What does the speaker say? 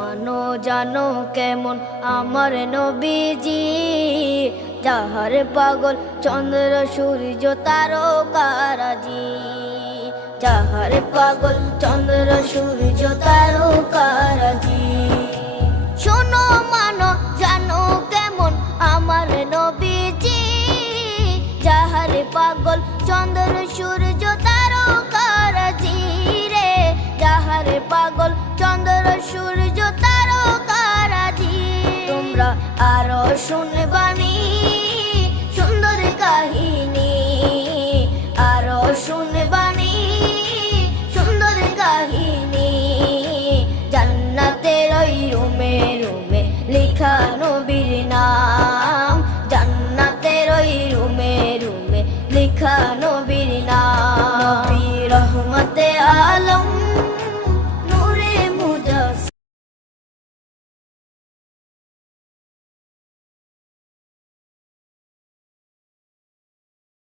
মানো জানো কেমন আমার নবীজি, যাহার পাগল চন্দ্র সূর্য তারকারাজি, যাহার পাগল চন্দ্র সূর্য তারকারাজি। শোনো মানো জানো কেমন আমার নবীজি, যাহার পাগল চন্দ্র সূর্য তারকারাজি রে, যাহার পাগল চন্দ্র সূর্য তারকারাজি। তোমরা আরো শুনে